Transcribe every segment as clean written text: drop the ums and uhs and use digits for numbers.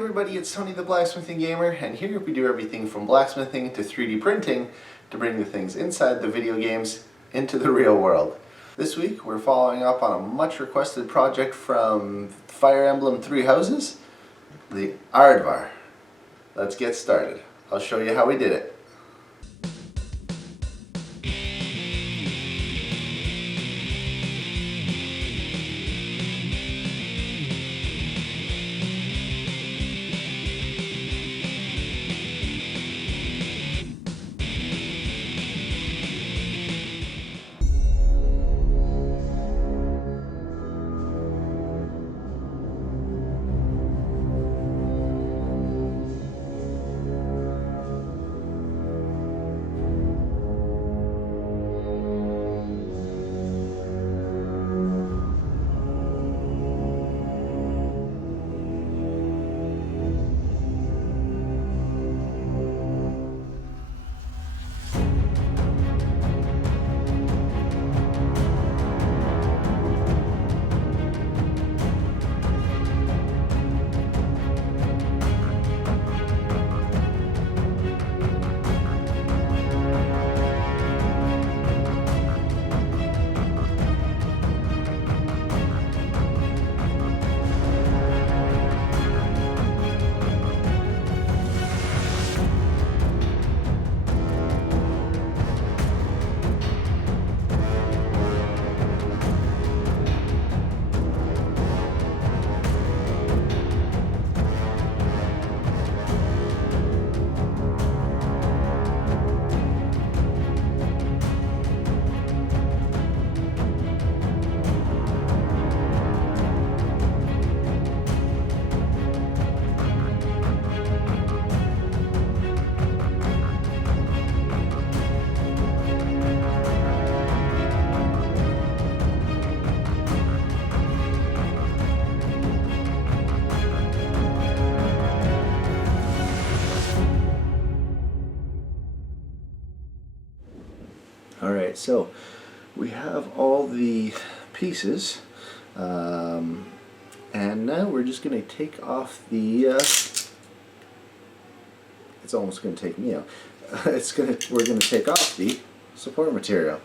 everybody, it's Tony the Blacksmithing Gamer, and here we do everything from blacksmithing to 3D printing to bring the things inside the video games into the real world. This week we're following up on a much requested project from Fire Emblem 3 Houses, the Areadbhar. Let's get started. I'll show you how we did it. Alright, so we have all the pieces, and now we're just going to take off the, it's almost going to take me out, we're going to take off the support material.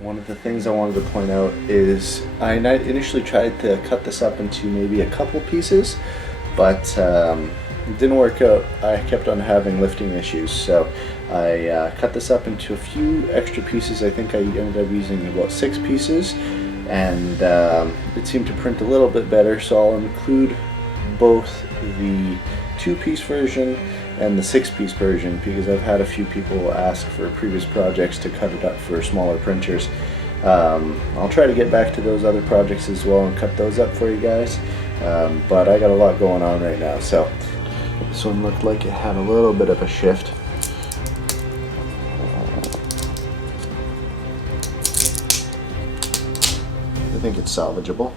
One of the things I wanted to point out is I initially tried to cut this up into maybe a couple pieces, but it didn't work out. I kept on having lifting issues, so I cut this up into a few extra pieces. I think I ended up using about 6 pieces, and it seemed to print a little bit better, so I'll include both the 2-piece version and the 6-piece version, because I've had a few people ask for previous projects to cut it up for smaller printers. I'll try to get back to those other projects as well and cut those up for you guys, but I got a lot going on right now, so this one looked like it had a little bit of a shift. I think it's salvageable.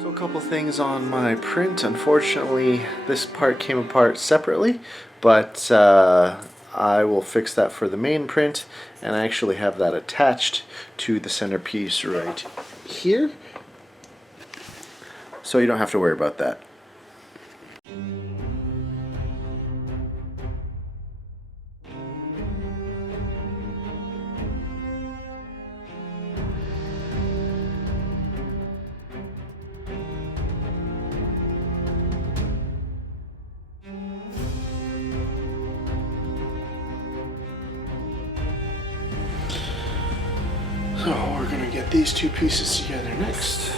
So a couple things on my print. Unfortunately, this part came apart separately, but I will fix that for the main print, and I actually have that attached to the centerpiece right here, so you don't have to worry about that. So we're going to get these two pieces together next.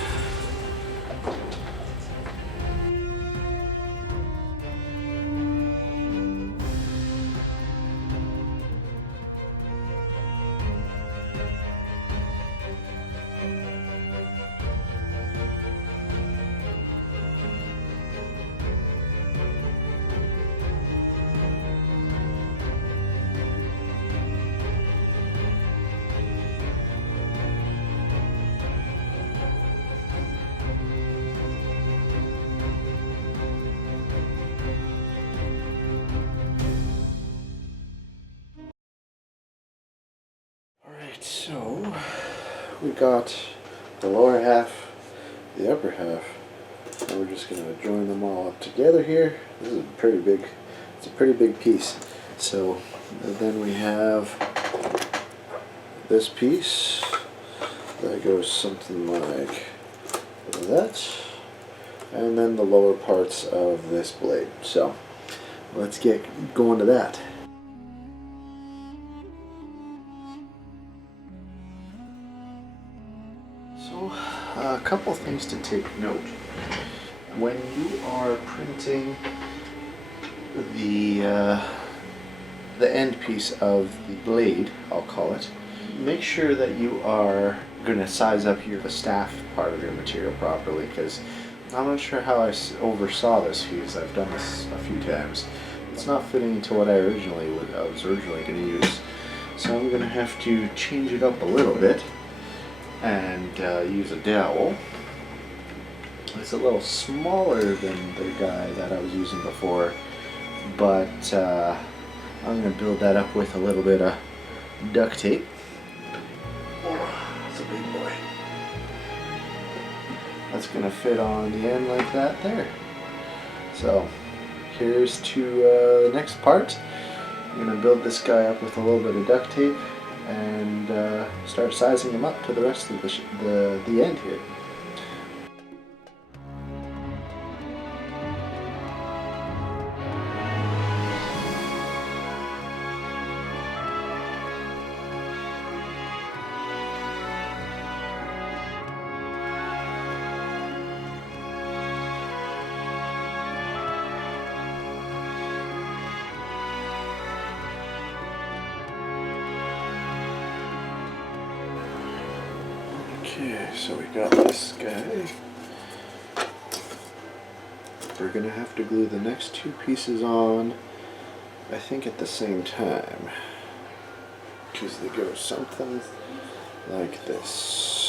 Alright, so we got the lower half, the upper half, and we're just going to join them all up together here. This is pretty big. It's a pretty big piece. So then we have this piece that goes something like that, and then the lower parts of this blade. So let's get going to that. So a couple things to take note. When you are printing the end piece of the blade, I'll call it, make sure that you are going to size up the staff part of your material properly, because I'm not sure how I oversaw this fuse. I've done this a few times. It's not fitting into what I was originally going to use. So I'm going to have to change it up a little bit and use a dowel. It's a little smaller than the guy that I was using before, but I'm going to build that up with a little bit of duct tape. Oh, that's a big boy. That's going to fit on the end like that there. So here's to the next part. I'm going to build this guy up with a little bit of duct tape and start sizing him up to the rest of the end here. Okay, so we got this guy. We're going to have to glue the next two pieces on, I think at the same time, because they go something like this.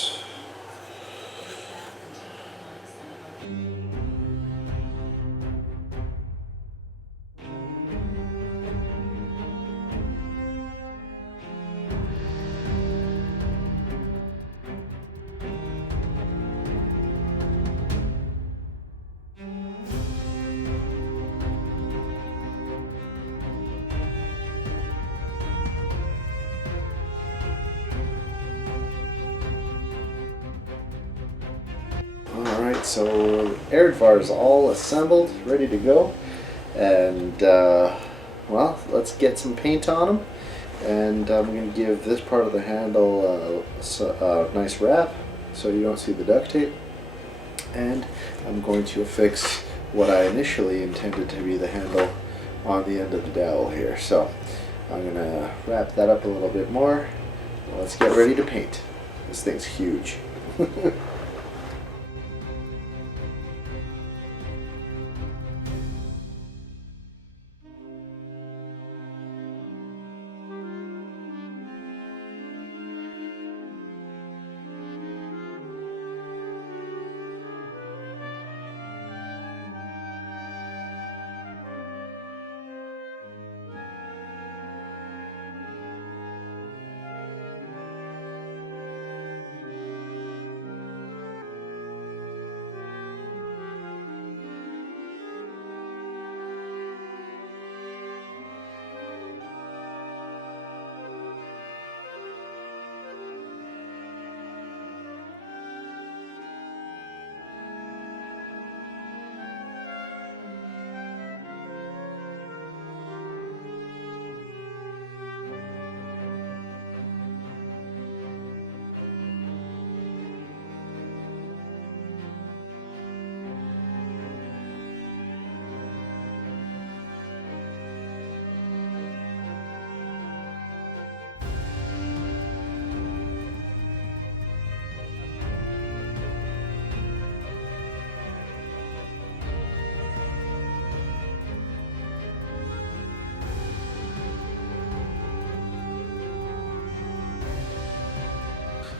Alright, so Areadbhar is all assembled, ready to go, and well, let's get some paint on them, and I'm going to give this part of the handle a nice wrap so you don't see the duct tape, and I'm going to affix what I initially intended to be the handle on the end of the dowel here. So I'm going to wrap that up a little bit more. Let's get ready to paint. This thing's huge.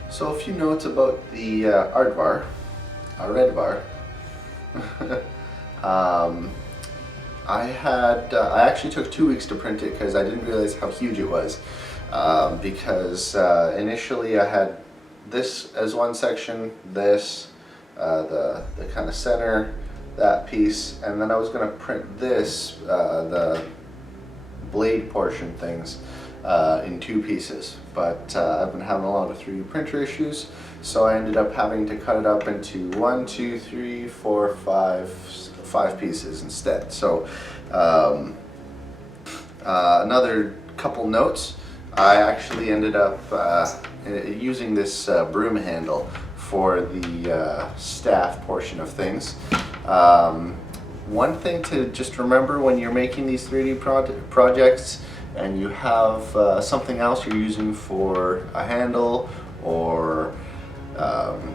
So a few notes about the Areadbhar. I actually took 2 weeks to print it because I didn't realize how huge it was. because initially I had this as one section, this, the kind of center, that piece, and then I was going to print this, the blade portion things, in two pieces. But I've been having a lot of 3D printer issues, so I ended up having to cut it up into 1, 2, 3, 4, 5 pieces instead. So another couple notes. I actually ended up using this broom handle for the staff portion of things. One thing to just remember when you're making these 3D projects and you have something else you're using for a handle, or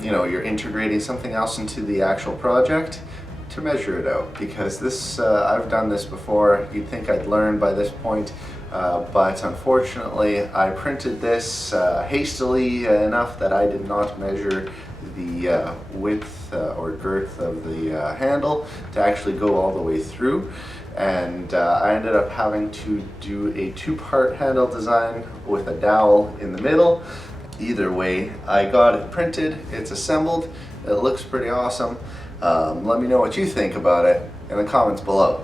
you know, you're integrating something else into the actual project, to measure it out, because this I've done this before. You'd think I'd learn by this point, but unfortunately I printed this hastily enough that I did not measure the width or girth of the handle to actually go all the way through, and I ended up having to do a 2-part handle design with a dowel in the middle. Either way, I got it printed, it's assembled, it looks pretty awesome. Let me know what you think about it in the comments below.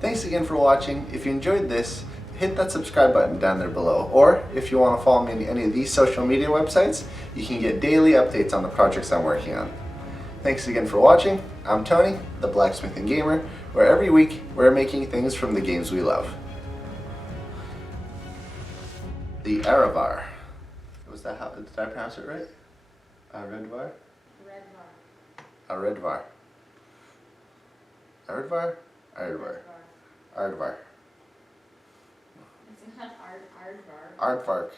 Thanks again for watching. If you enjoyed this, hit that subscribe button down there below. Or if you want to follow me on any of these social media websites, you can get daily updates on the projects I'm working on. Thanks again for watching. I'm Tony, the Blacksmithing Gamer, where every week we're making things from the games we love. The Areadbhar. Was that how, did I pronounce it right? Areadbhar? Areadbhar. Areadbhar? Areadbhar. Areadbhar. It's not Areadbhar. Areadbhar.